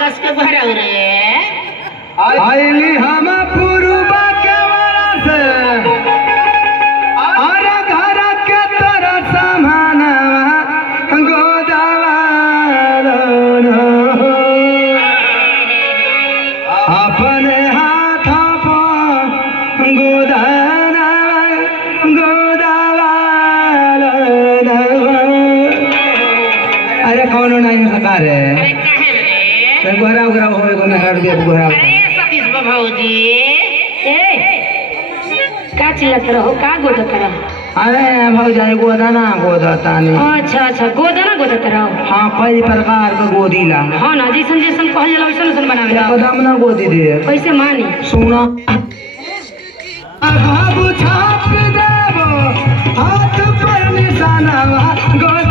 कस के भराऊ रे आईली हम पुरुबा के वरस और घर के तरह सामान गोदावा अपने हाथों पर गोदाना गोदावा अरे कौन नहीं सकार है अरे काहे रे गोरा गोरा होवे को नहर दे गोरा अरे सतीश बाबूजी ए का चिल्लत रहो का गोदत रहो अरे भौजाई गोदाना गोदता नहीं अच्छा अच्छा गोदना गोदत रहो हाँ कई प्रकार के गोदी ला हाँ ना जैसन जैसन कहल जाला वैसन वैसन बनावे ला कदम ना गोदी दे कैसे मानी सुना बाबू छाप देबो हाथ पर निशाना गोद